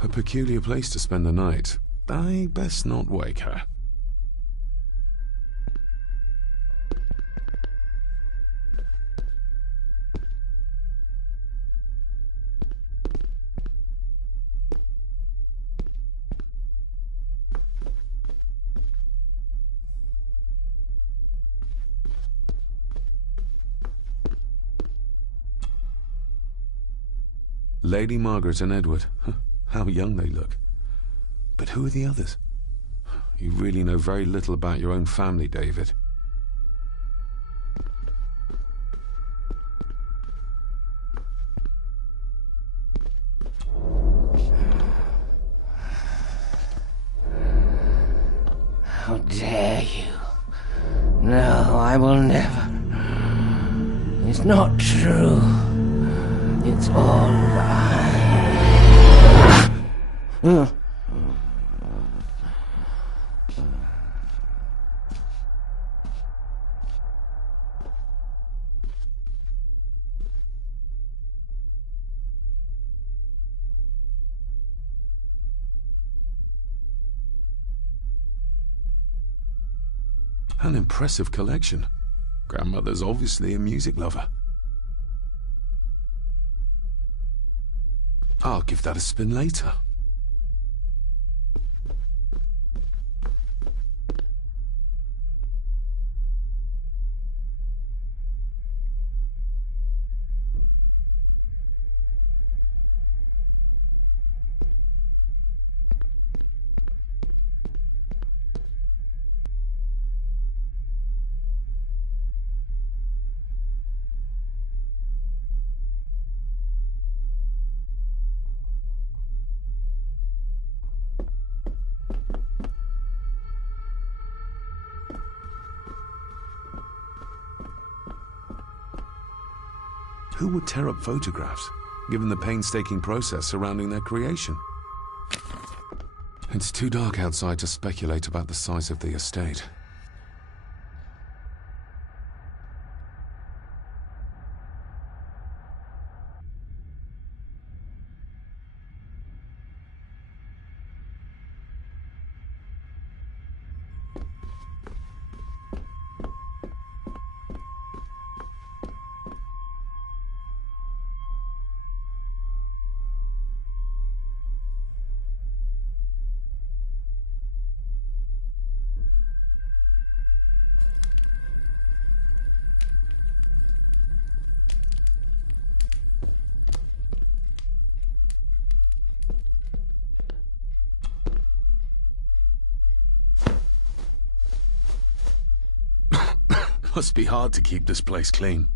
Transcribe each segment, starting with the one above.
A peculiar place to spend the night. I best not wake her. Lady Margaret and Edward. How young they look. But who are the others? You really know very little about your own family, David. How dare you? No, I will never. It's not true. It's all lies. An impressive collection. Grandmother's obviously a music lover. I'll give that a spin later. Who would tear up photographs, given the painstaking process surrounding their creation? It's too dark outside to speculate about the size of the estate. Must be hard to keep this place clean.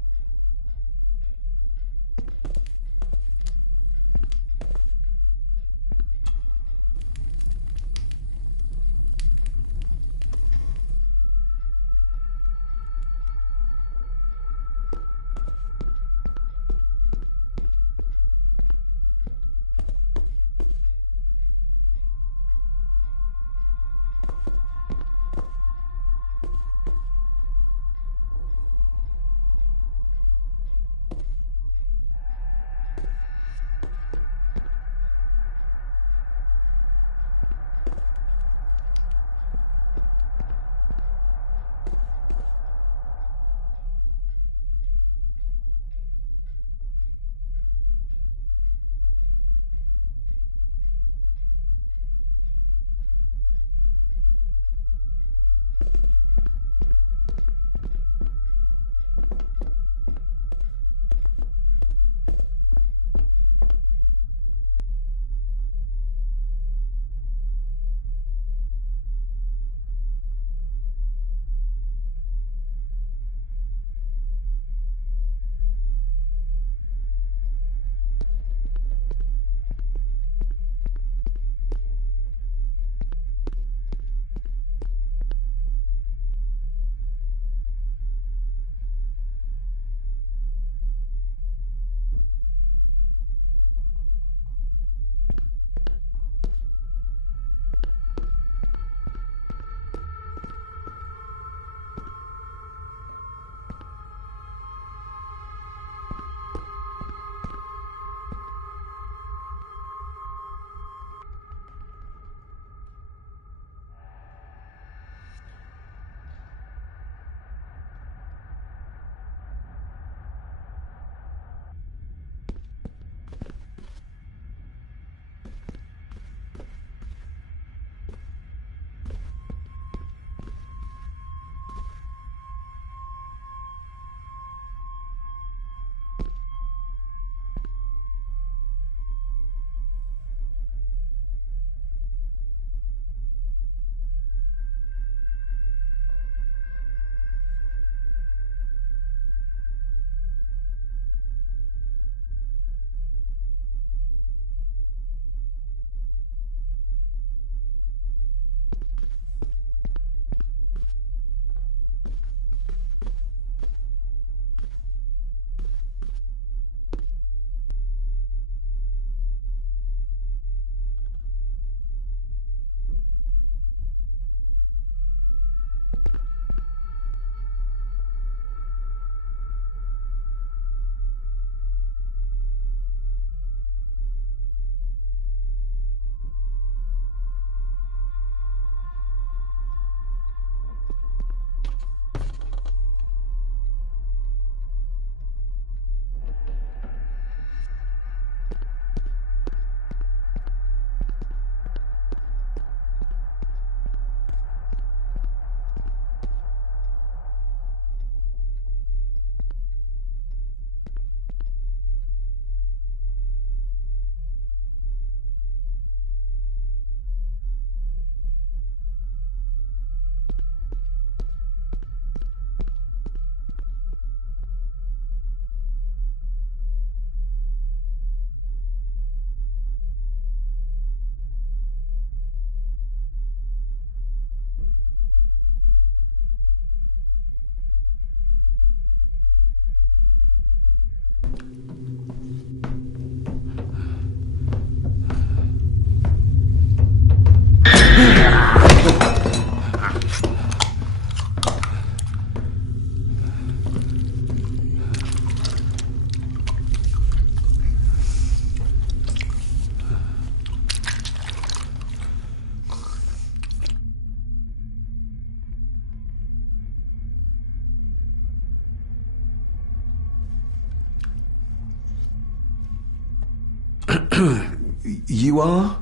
You are?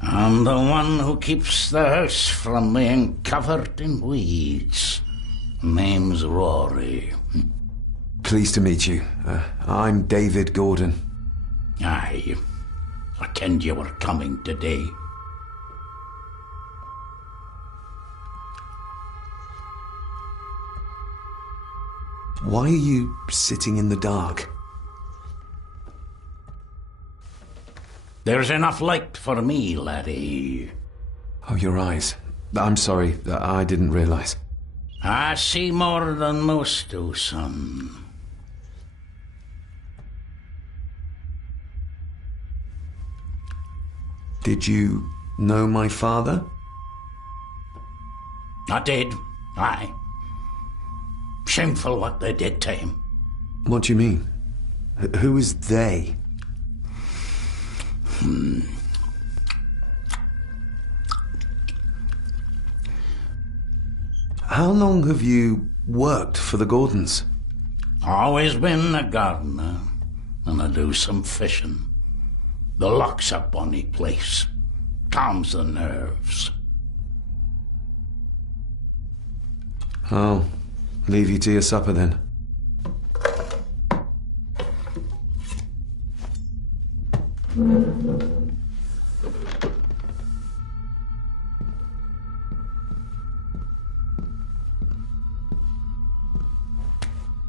I'm the one who keeps the house from being covered in weeds. Name's Rory. Pleased to meet you. I'm David Gordon. Aye. I kenned you were coming today. Why are you sitting in the dark? There's enough light for me, laddie. Oh, your eyes. I'm sorry, I didn't realize. I see more than most do, son. Did you know my father? I did, aye. Shameful what they did to him. What do you mean? Who is they? How long have you worked for the Gordons? Always been a gardener, and I do some fishing. The loch's a bonny place. Calms the nerves. I'll leave you to your supper then.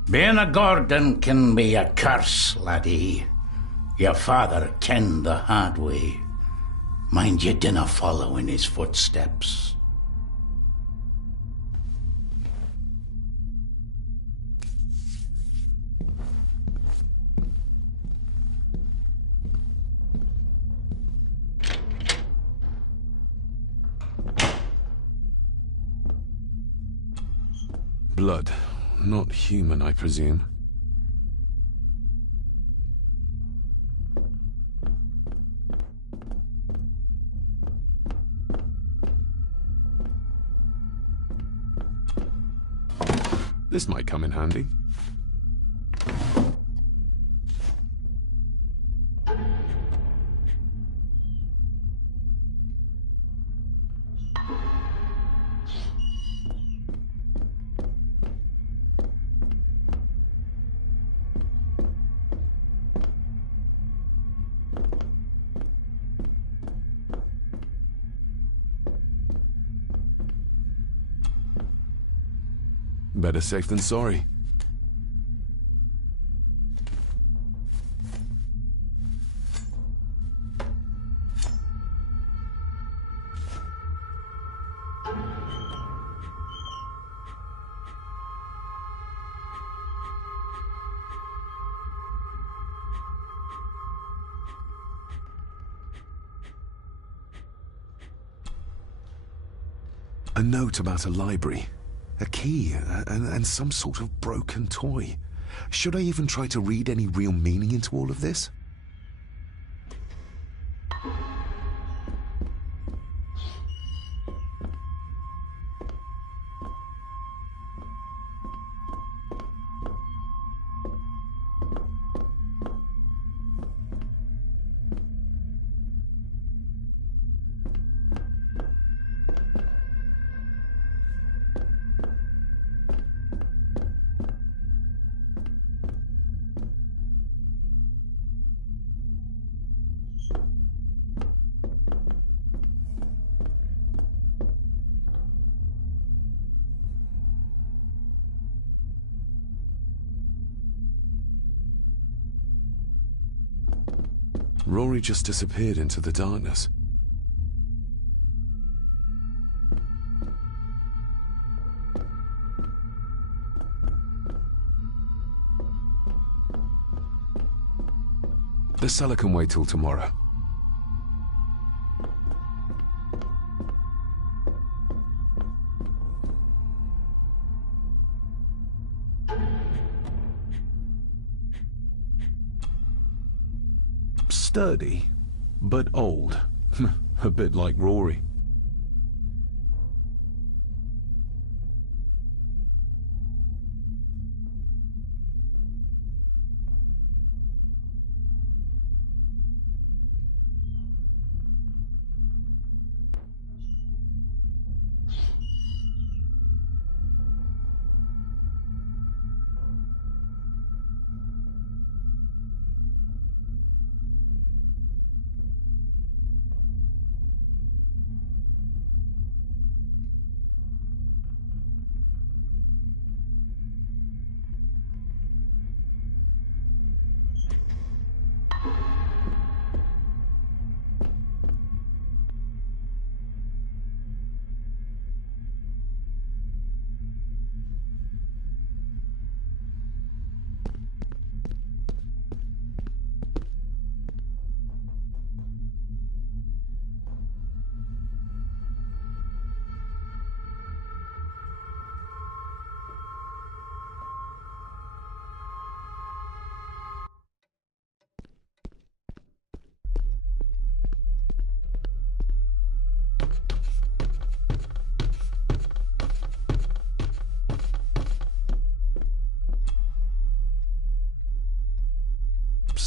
Being a Gordon can be a curse, laddie. Your father kenned the hard way. Mind you dinna follow in his footsteps. Blood. Not human, I presume. This might come in handy. Better safe than sorry. A note about a library. A key, and some sort of broken toy. Should I even try to read any real meaning into all of this? Rory just disappeared into the darkness. The cellar can wait till tomorrow. Sturdy, but old. A bit like Rory.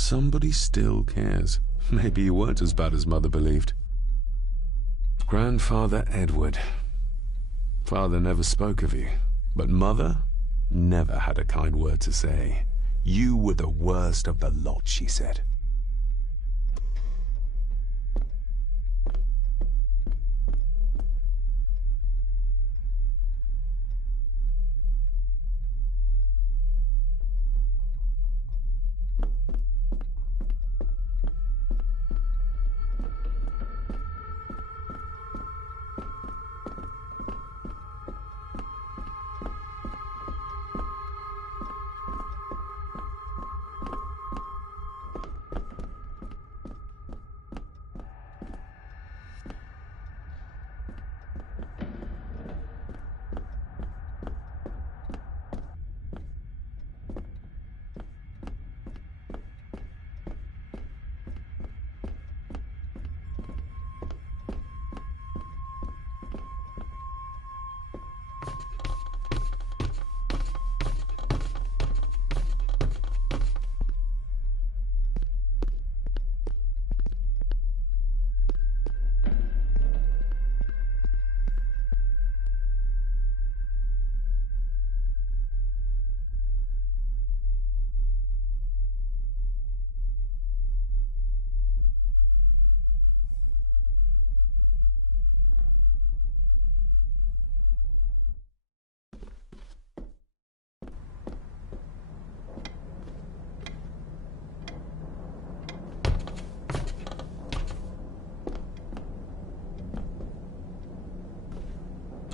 somebody still cares. Maybe you weren't as bad as Mother believed. Grandfather Edward. Father never spoke of you, but Mother never had a kind word to say. You were the worst of the lot, she said.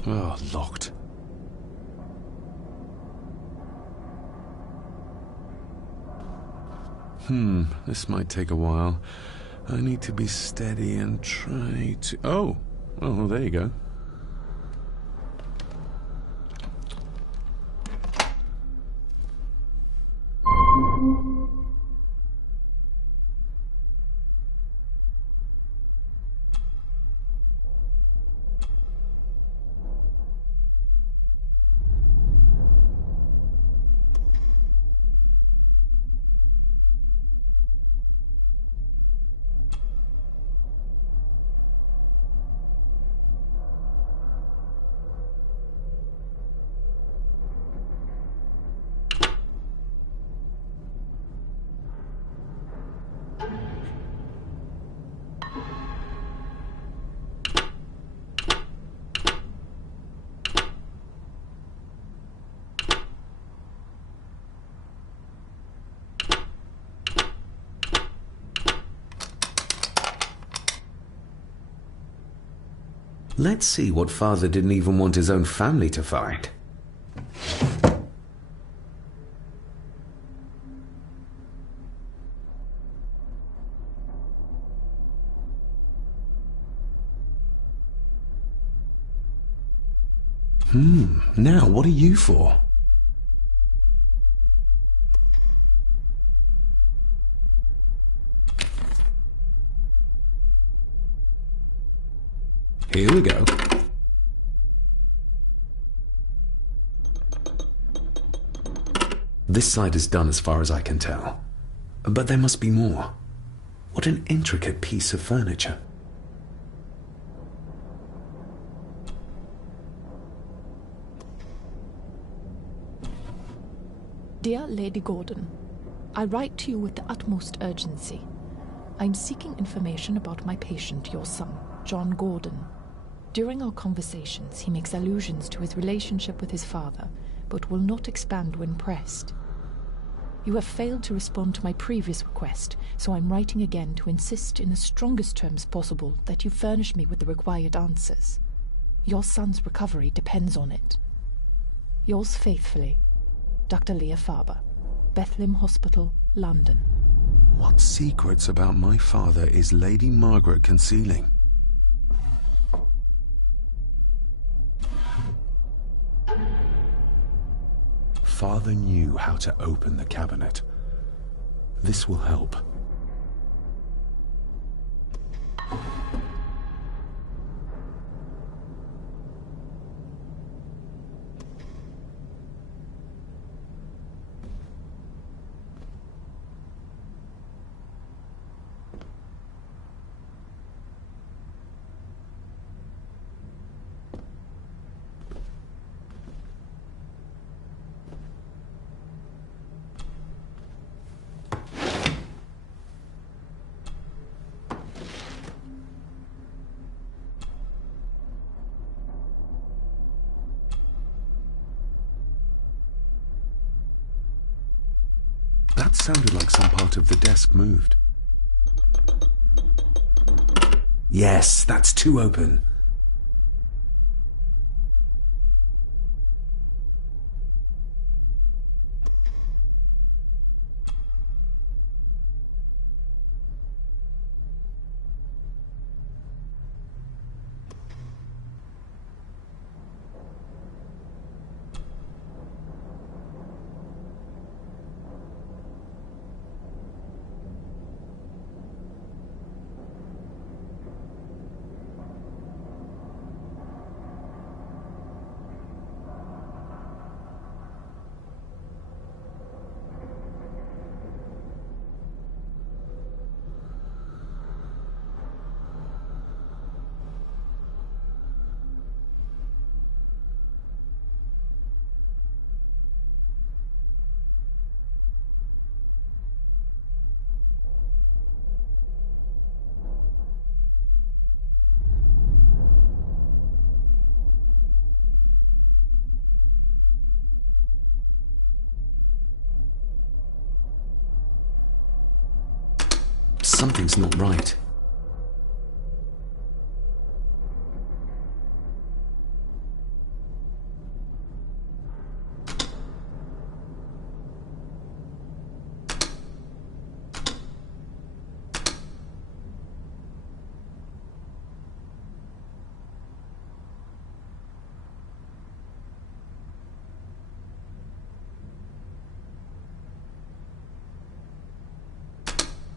Oh, locked. This might take a while. I need to be steady and try to... Oh, there you go. Let's see what Father didn't even want his own family to find. Now what are you for? Here we go. This side is done as far as I can tell. But there must be more. What an intricate piece of furniture. Dear Lady Gordon, I write to you with the utmost urgency. I'm seeking information about my patient, your son, John Gordon. During our conversations, he makes allusions to his relationship with his father, but will not expand when pressed. You have failed to respond to my previous request, so I'm writing again to insist in the strongest terms possible that you furnish me with the required answers. Your son's recovery depends on it. Yours faithfully, Dr. Leah Farber, Bethlehem Hospital, London. What secrets about my father is Lady Margaret concealing? Father knew how to open the cabinet. This will help. That sounded like some part of the desk moved. Yes, that's two open. Something's not right.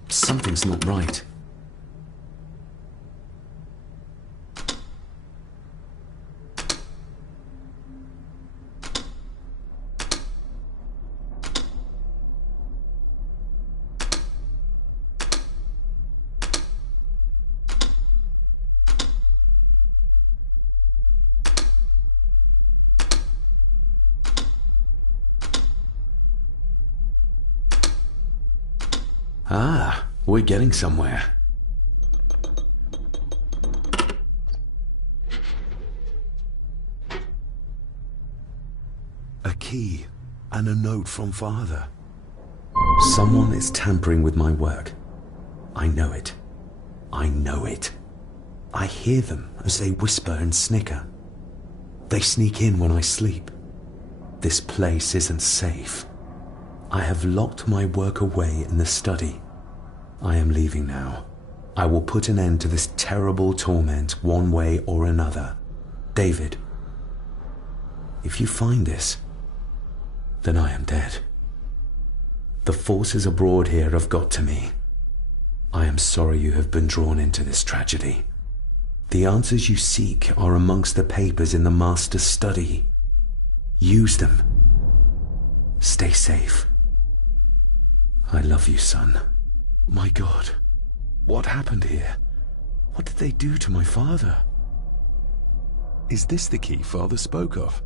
Something's not right. Ah, we're getting somewhere. A key and a note from Father. Someone is tampering with my work. I know it. I know it. I hear them as they whisper and snicker. They sneak in when I sleep. This place isn't safe. I have locked my work away in the study. I am leaving now. I will put an end to this terrible torment one way or another. David, if you find this, then I am dead. The forces abroad here have got to me. I am sorry you have been drawn into this tragedy. The answers you seek are amongst the papers in the Master's study. Use them. Stay safe. I love you, son. My God, what happened here? What did they do to my father? Is this the key Father spoke of?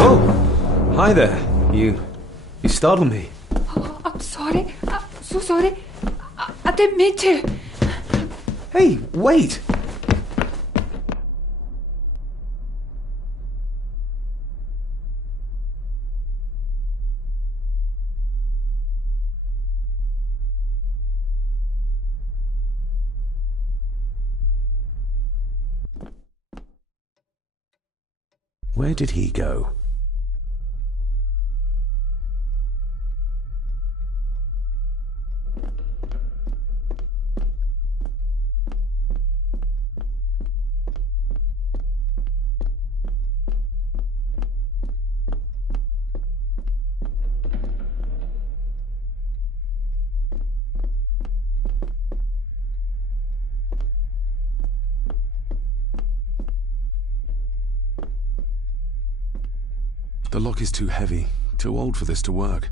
Oh, hi there. You startled me. Oh, I'm sorry. I'm so sorry. I didn't mean to. Hey, wait. Where did he go? The lock is too heavy, too old for this to work.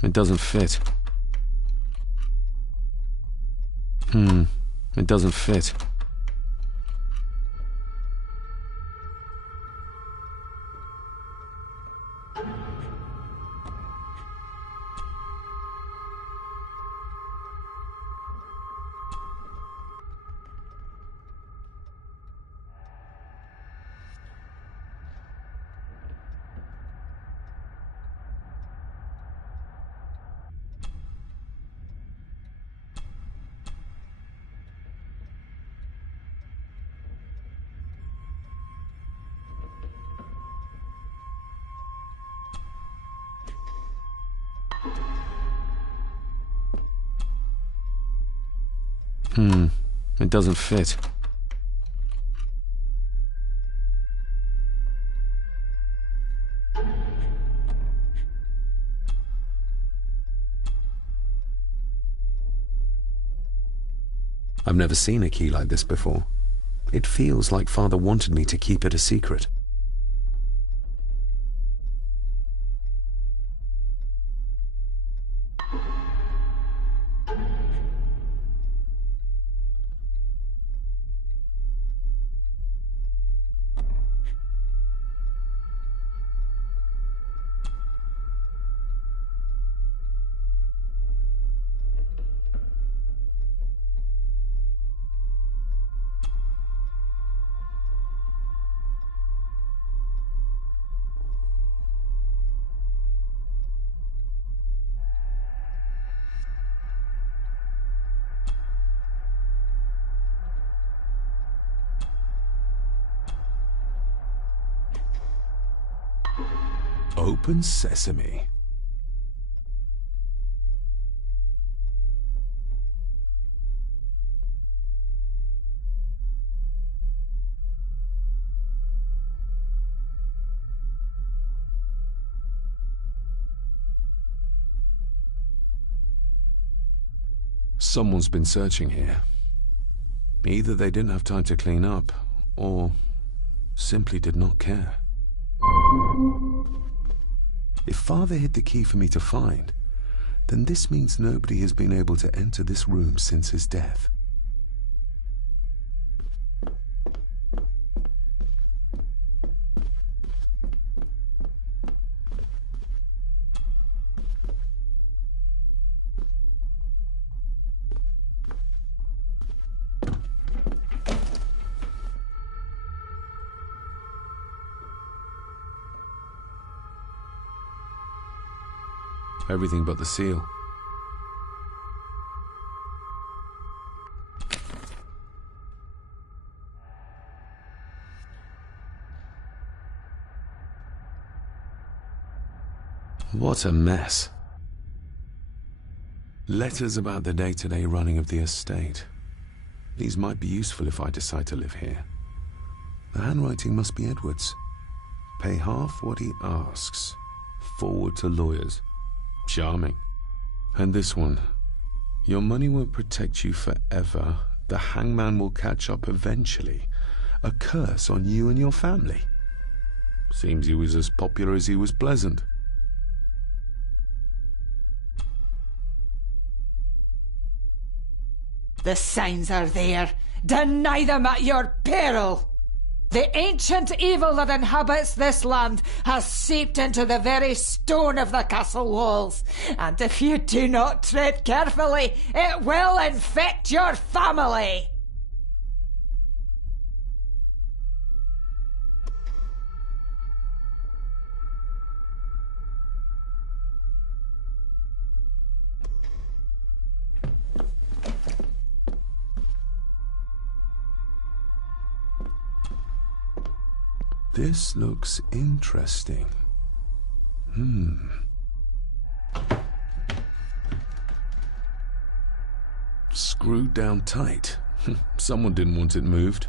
It doesn't fit. It doesn't fit. It doesn't fit. I've never seen a key like this before. It feels like Father wanted me to keep it a secret. Open sesame. Someone's been searching here. Either they didn't have time to clean up, or simply did not care. If Father hid the key for me to find, then this means nobody has been able to enter this room since his death. Everything but the seal. What a mess. Letters about the day-to-day running of the estate. These might be useful if I decide to live here. The handwriting must be Edward's. Pay half what he asks. Forward to lawyers. Charming. And this one. Your money won't protect you forever. The hangman will catch up eventually. A curse on you and your family. Seems he was as popular as he was pleasant. The signs are there. Deny them at your peril. The ancient evil that inhabits this land has seeped into the very stone of the castle walls, and if you do not tread carefully, it will infect your family. This looks interesting. Screwed down tight. Someone didn't want it moved.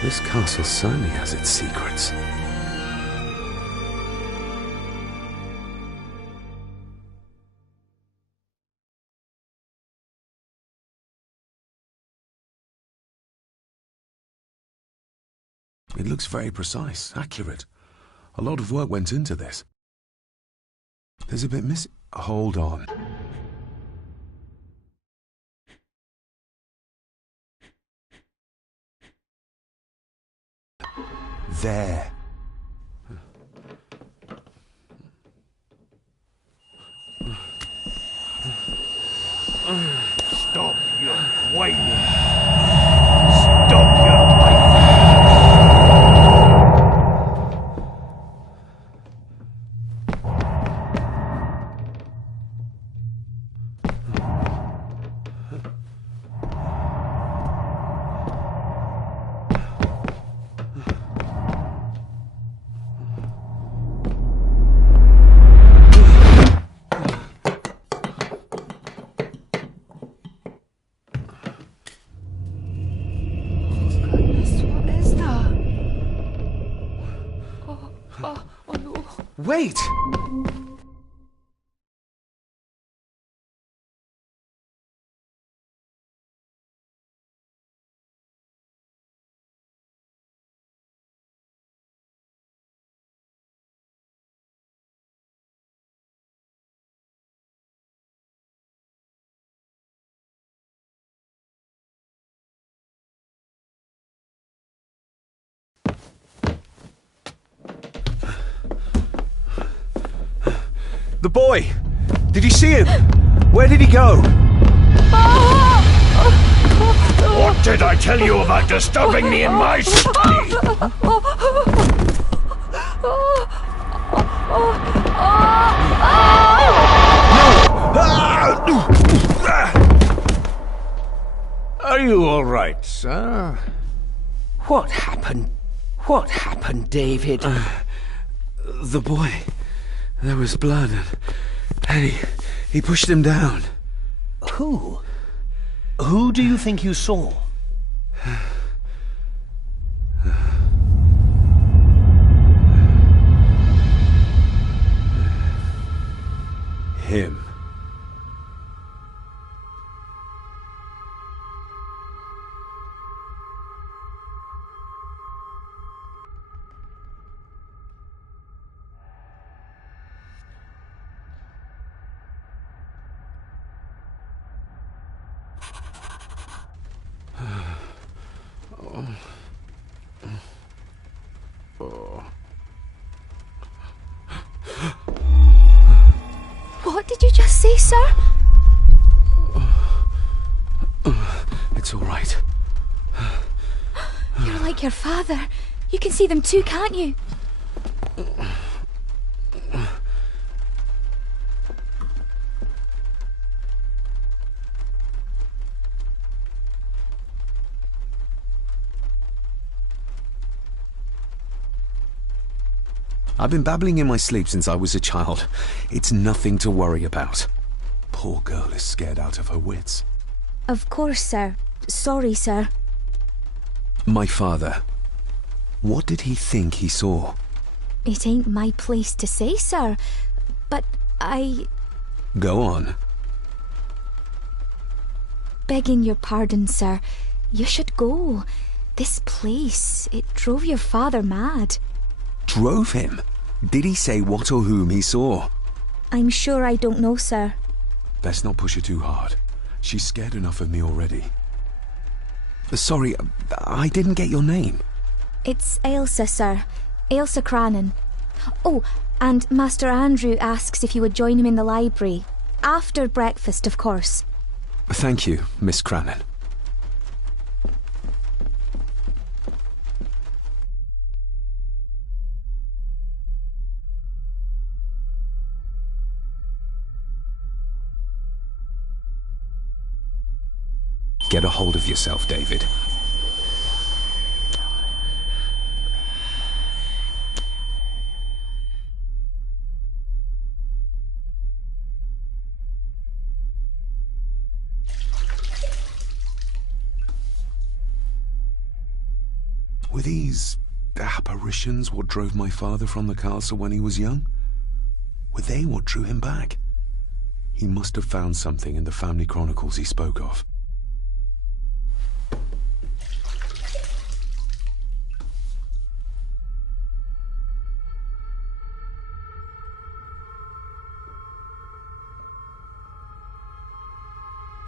This castle certainly has its secrets. It looks very precise, accurate. A lot of work went into this. There's a bit missing. Hold on. There. Stop your whining. Stop your whining. Wait! The boy! Did you see him? Where did he go? What did I tell you about disturbing me in my study? Are you all right, sir? What happened? What happened, David? The boy. There was blood, and he pushed him down. Who? Who do you think you saw? Him. What did you just say, sir? It's all right. You're like your father. You can see them too, can't you? I've been babbling in my sleep since I was a child. It's nothing to worry about. Poor girl is scared out of her wits. Of course, sir. Sorry, sir. My father. What did he think he saw? It ain't my place to say, sir. But Go on. Begging your pardon, sir. You should go. This place, it drove your father mad. Drove him? Did he say what or whom he saw? I'm sure I don't know, sir. Best not push her too hard. She's scared enough of me already. Sorry, I didn't get your name. It's Ailsa, sir. Ailsa Crannan. Oh, and Master Andrew asks if you would join him in the library. After breakfast, of course. Thank you, Miss Crannan. Get a hold of yourself, David. Were these apparitions what drove my father from the castle when he was young? Were they what drew him back? He must have found something in the family chronicles he spoke of.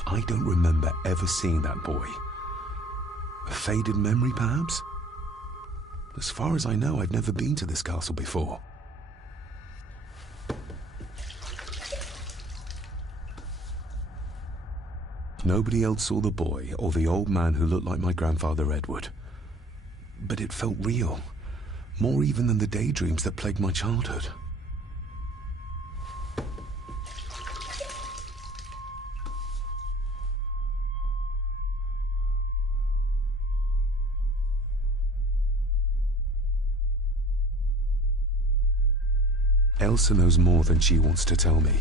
I don't remember ever seeing that boy. A faded memory, perhaps? As far as I know, I've never been to this castle before. Nobody else saw the boy or the old man who looked like my grandfather Edward. But it felt real, more even than the daydreams that plagued my childhood. Elsa knows more than she wants to tell me.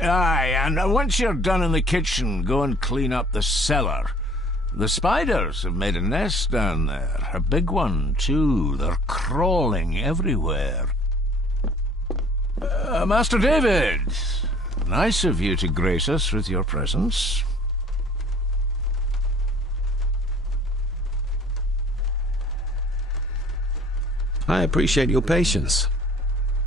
Aye, and once you're done in the kitchen, go and clean up the cellar. The spiders have made a nest down there. A big one, too. They're crawling everywhere. Master David, nice of you to grace us with your presence. I appreciate your patience.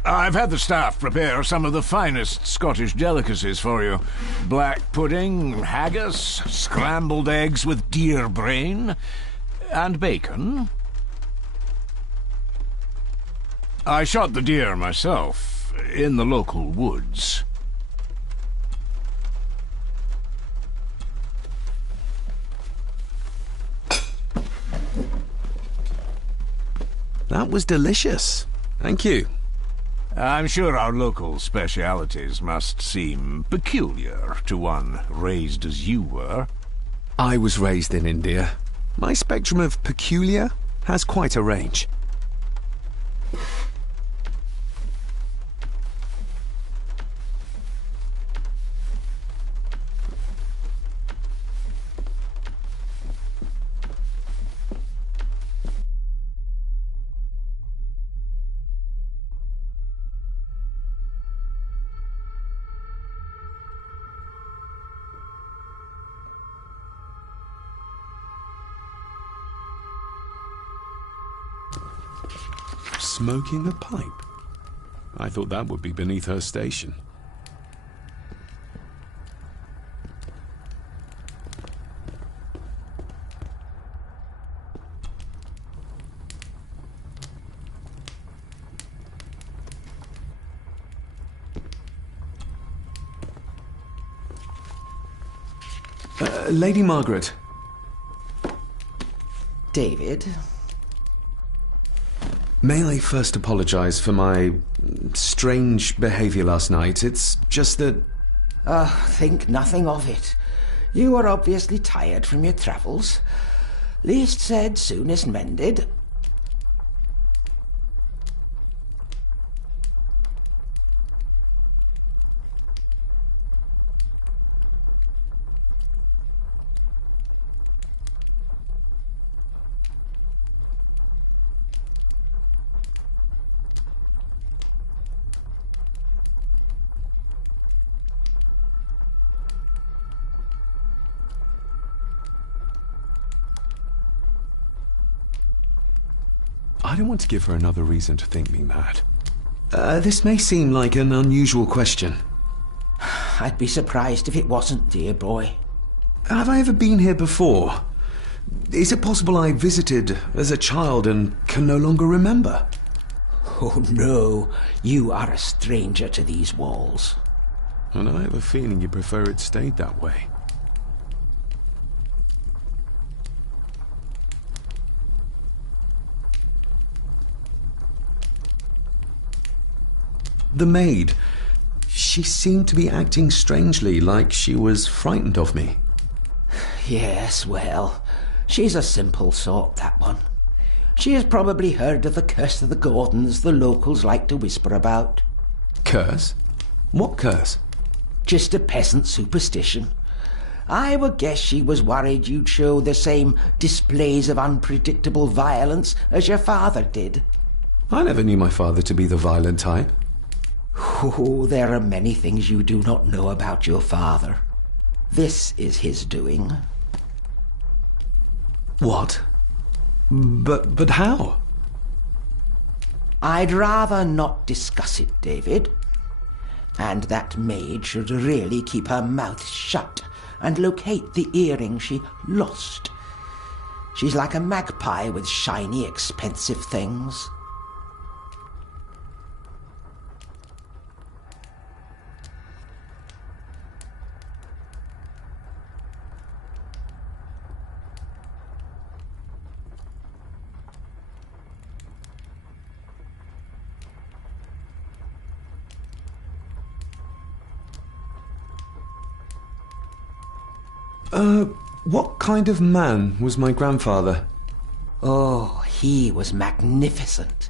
I've had the staff prepare some of the finest Scottish delicacies for you. Black pudding, haggis, scrambled eggs with deer brain, and bacon. I shot the deer myself, in the local woods. That was delicious. Thank you. I'm sure our local specialities must seem peculiar to one raised as you were. I was raised in India. My spectrum of peculiar has quite a range. Smoking a pipe? I thought that would be beneath her station. Lady Margaret. David? May I first apologize for my strange behavior last night? It's just that... Think nothing of it. You are obviously tired from your travels. Least said, soonest mended. I don't want to give her another reason to think me mad. This may seem like an unusual question. I'd be surprised if it wasn't, dear boy. Have I ever been here before? Is it possible I visited as a child and can no longer remember? Oh, no. You are a stranger to these walls. And I have a feeling you prefer it stayed that way. the maid. She seemed to be acting strangely, like she was frightened of me. Yes, well, she's a simple sort, that one. She has probably heard of the curse of the Gordons the locals like to whisper about. Curse? What curse? Just a peasant superstition. I would guess she was worried you'd show the same displays of unpredictable violence as your father did. I never knew my father to be the violent type. Oh, there are many things you do not know about your father. This is his doing. What? But how? I'd rather not discuss it, David. And that maid should really keep her mouth shut and locate the earring she lost. She's like a magpie with shiny, expensive things. What kind of man was my grandfather? Oh, he was magnificent.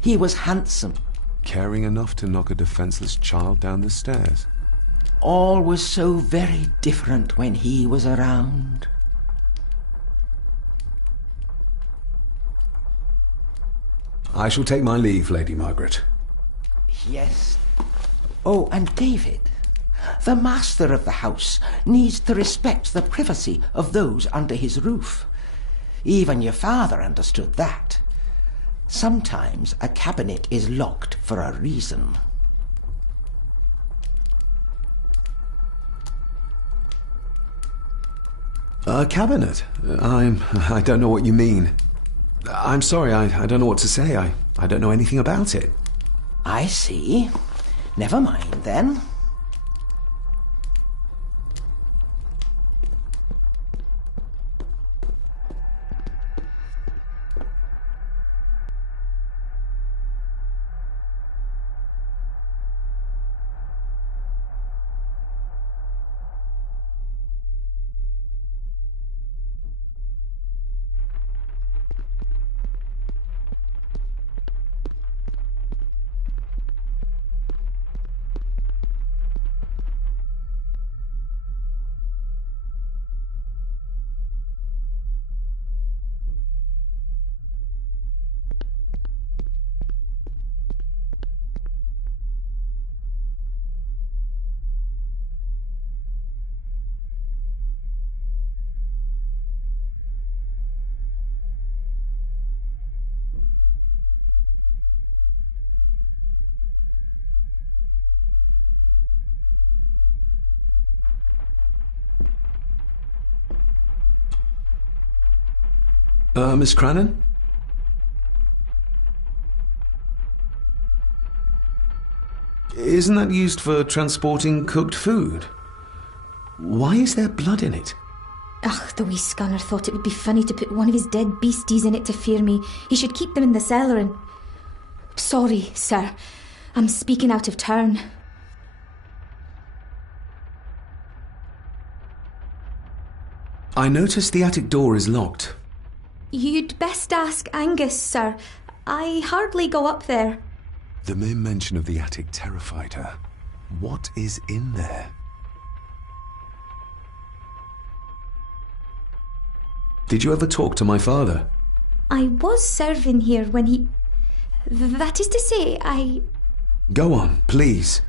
He was handsome. Caring enough to knock a defenseless child down the stairs. All was so very different when he was around. I shall take my leave, Lady Margaret. Yes. Oh, and David, the master of the house needs to respect the privacy of those under his roof. Even your father understood that. Sometimes a cabinet is locked for a reason. A cabinet? I don't know what you mean. I'm sorry, I don't know what to say. I don't know anything about it. I see. Never mind, then. Miss Crannan? Isn't that used for transporting cooked food? Why is there blood in it? Ugh, the wee scunner thought it would be funny to put one of his dead beasties in it to fear me. He should keep them in the cellar and... Sorry, sir. I'm speaking out of turn. I noticed the attic door is locked. You'd best ask Angus, sir. I hardly go up there. The mere mention of the attic terrified her. What is in there? Did you ever talk to my father? I was serving here when he... That is to say, I... Go on, please.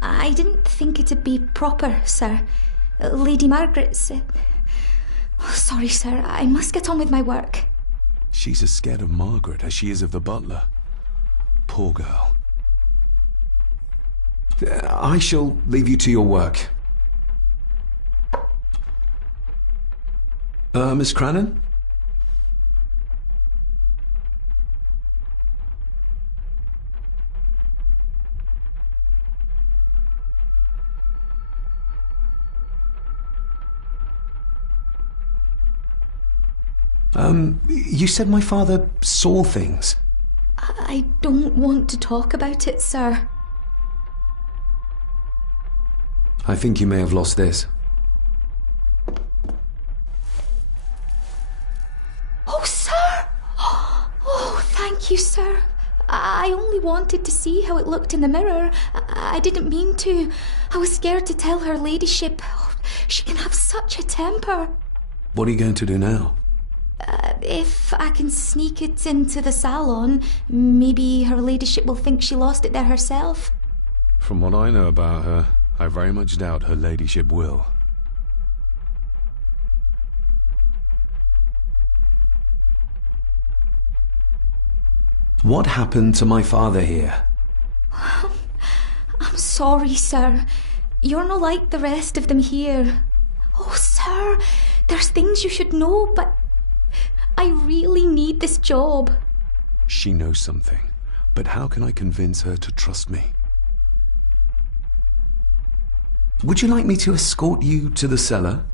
I didn't think it'd be proper, sir. Lady Margaret said... Oh, sorry, sir. I must get on with my work. She's as scared of Margaret as she is of the butler. Poor girl. I shall leave you to your work. Miss Crannan? You said my father saw things. I don't want to talk about it, sir. I think you may have lost this. Oh, sir! Oh, thank you, sir. I only wanted to see how it looked in the mirror. I didn't mean to. I was scared to tell her ladyship. Oh, she can have such a temper. What are you going to do now? If I can sneak it into the salon, maybe her ladyship will think she lost it there herself. From what I know about her, I very much doubt her ladyship will. What happened to my father here? I'm sorry, sir. You're not like the rest of them here. Oh, sir, there's things you should know, but I really need this job. She knows something, but how can I convince her to trust me? Would you like me to escort you to the cellar?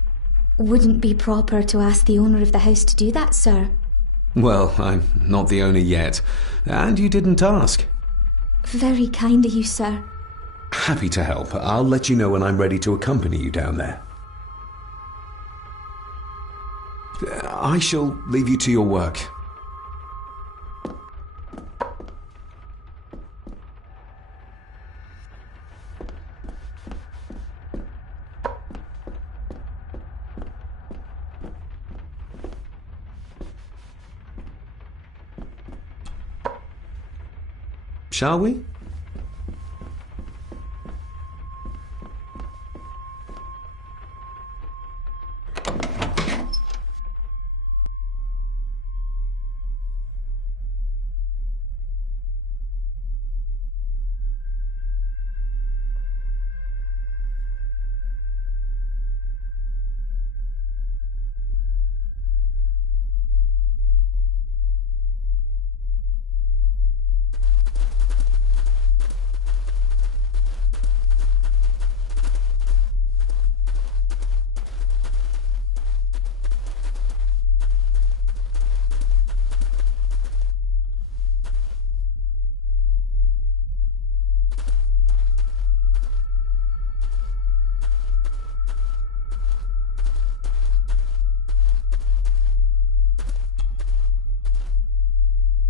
Wouldn't be proper to ask the owner of the house to do that, sir. Well, I'm not the owner yet, and you didn't ask. Very kind of you, sir. Happy to help. I'll let you know when I'm ready to accompany you down there. I shall leave you to your work. Shall we?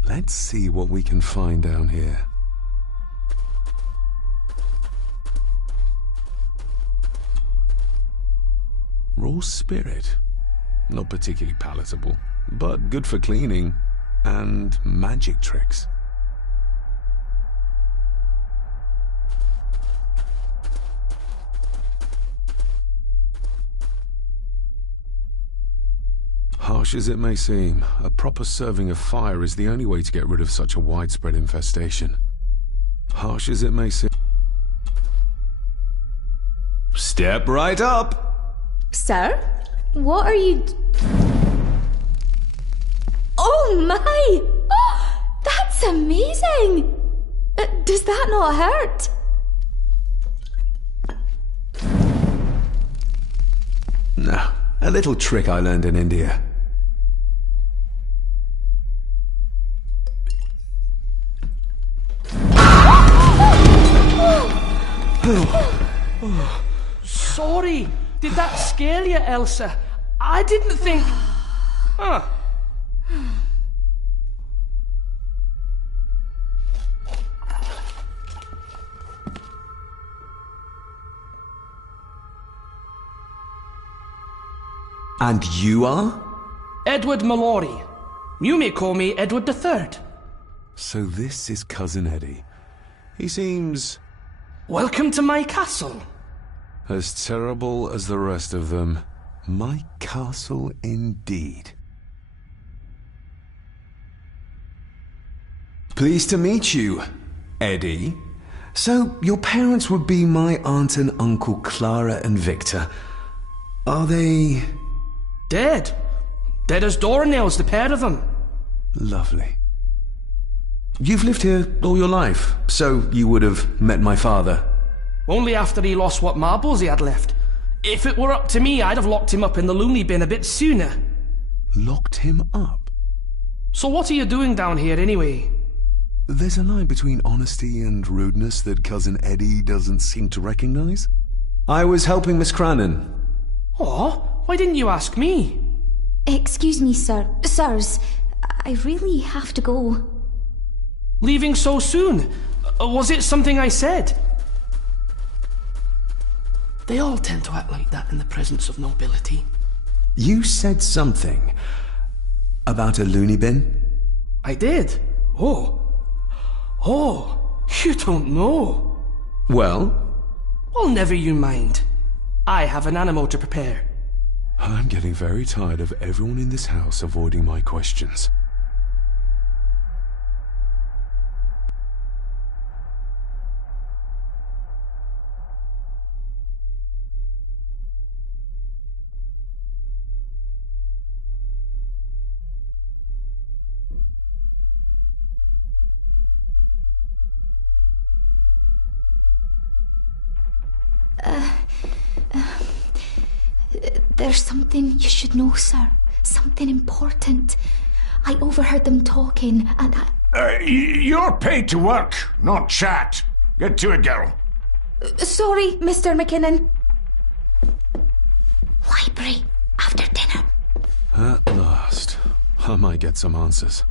Let's see what we can find down here. Raw spirit. Not particularly palatable, but good for cleaning. And magic tricks. Harsh as it may seem, a proper serving of fire is the only way to get rid of such a widespread infestation. Harsh as it may seem. Step right up! Sir? What are you... Oh my! Oh, that's amazing! Does that not hurt? No, a little trick I learned in India. Sorry, did that scare you, Elsa? I didn't think... Huh. And you are? Edward Mallory. You may call me Edward III. So this is Cousin Eddie. He seems... Welcome to my castle. as terrible as the rest of them. My castle indeed. Pleased to meet you, Eddie. So, your parents would be my aunt and uncle Clara and Victor. Are they... Dead. Dead as doornails, the pair of them. Lovely. You've lived here all your life, so you would have met my father. Only after he lost what marbles he had left. If it were up to me, I'd have locked him up in the loony bin a bit sooner. Locked him up? So what are you doing down here anyway? There's a line between honesty and rudeness that Cousin Eddie doesn't seem to recognize. I was helping Miss Crannan. Oh, why didn't you ask me? Excuse me, sirs. I really have to go. Leaving so soon? Was it something I said? They all tend to act like that in the presence of nobility. You said something about a loony bin? I did. Oh, you don't know. Well? Well, never you mind. I have an animal to prepare. I'm getting very tired of everyone in this house avoiding my questions. There's something you should know, sir. Something important. I overheard them talking, and You're paid to work, not chat. Get to it, girl. Sorry, Mr. McKinnon. Library, after dinner. At last. I might get some answers.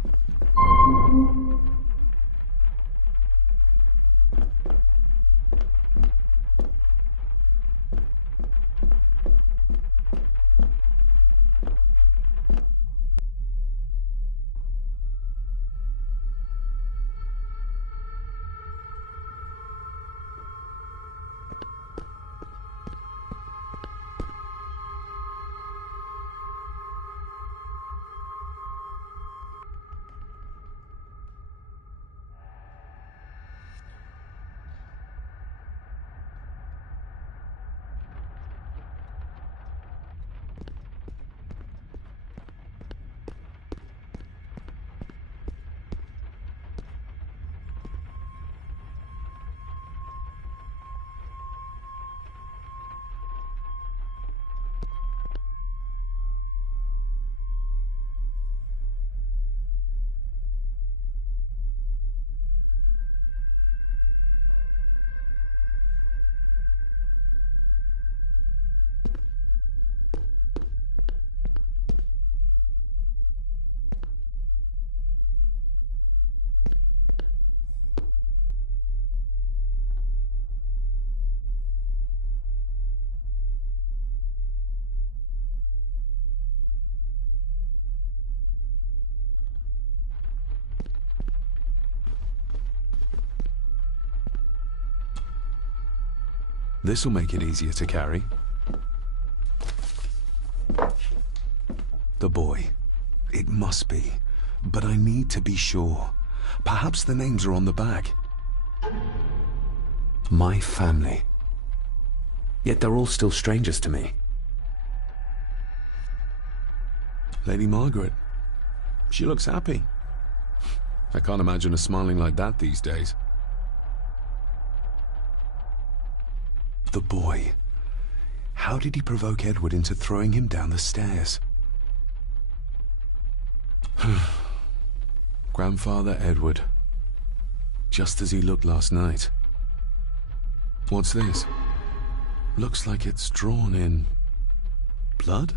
This'll make it easier to carry. The boy. It must be. But I need to be sure. Perhaps the names are on the back. My family. Yet they're all still strangers to me. Lady Margaret. She looks happy. I can't imagine her smiling like that these days. The boy. How did he provoke Edward into throwing him down the stairs? Grandfather Edward. Just as he looked last night. What's this? Looks like it's drawn in blood?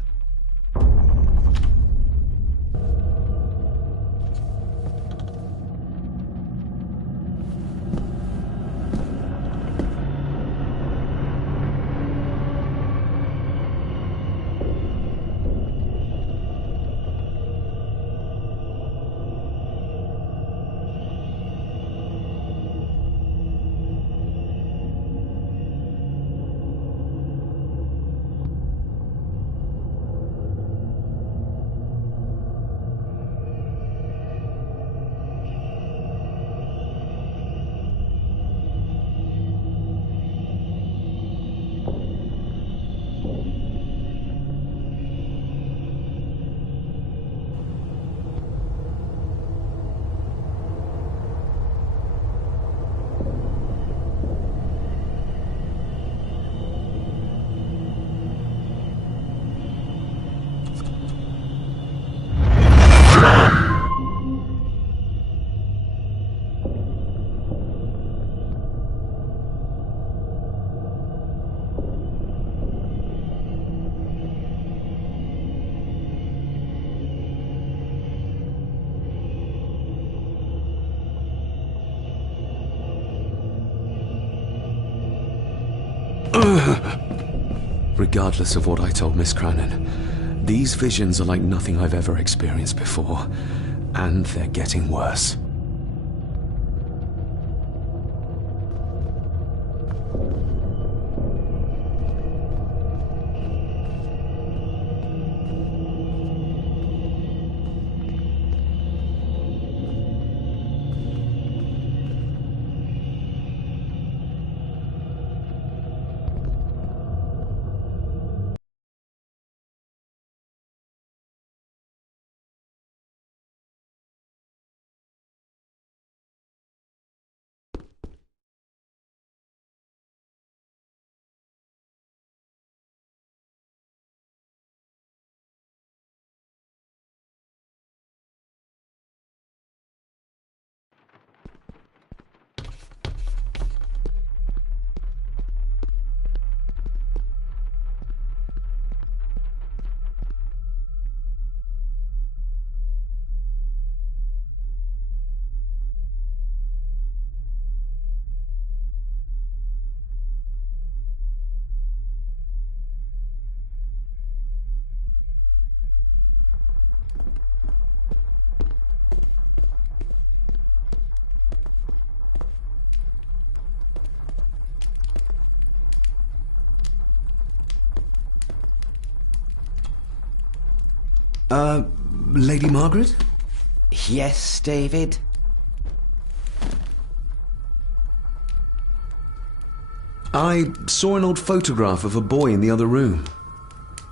Regardless of what I told Miss Cranon, these visions are like nothing I've ever experienced before, and they're getting worse. Lady Margaret? Yes, David? I saw an old photograph of a boy in the other room.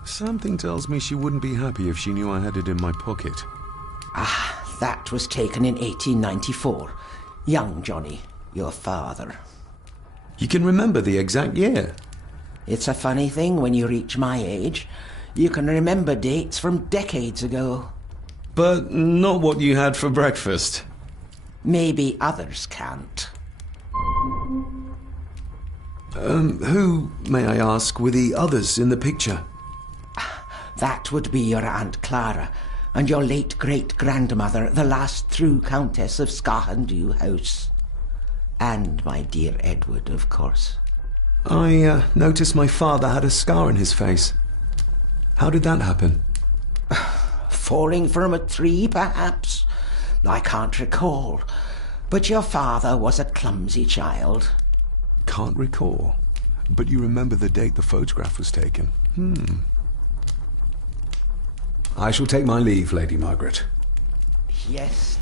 Something tells me she wouldn't be happy if she knew I had it in my pocket. Ah, that was taken in 1894. Young Johnny, your father. You can remember the exact year? It's a funny thing when you reach my age. You can remember dates from decades ago. But not what you had for breakfast. Maybe others can't. Who, may I ask, were the others in the picture? That would be your Aunt Clara and your late great-grandmother, the last true Countess of Scahandew House. And my dear Edward, of course. I noticed my father had a scar on his face. How did that happen? Falling from a tree, perhaps? I can't recall. But your father was a clumsy child. Can't recall. But you remember the date the photograph was taken? I shall take my leave, Lady Margaret. Yes.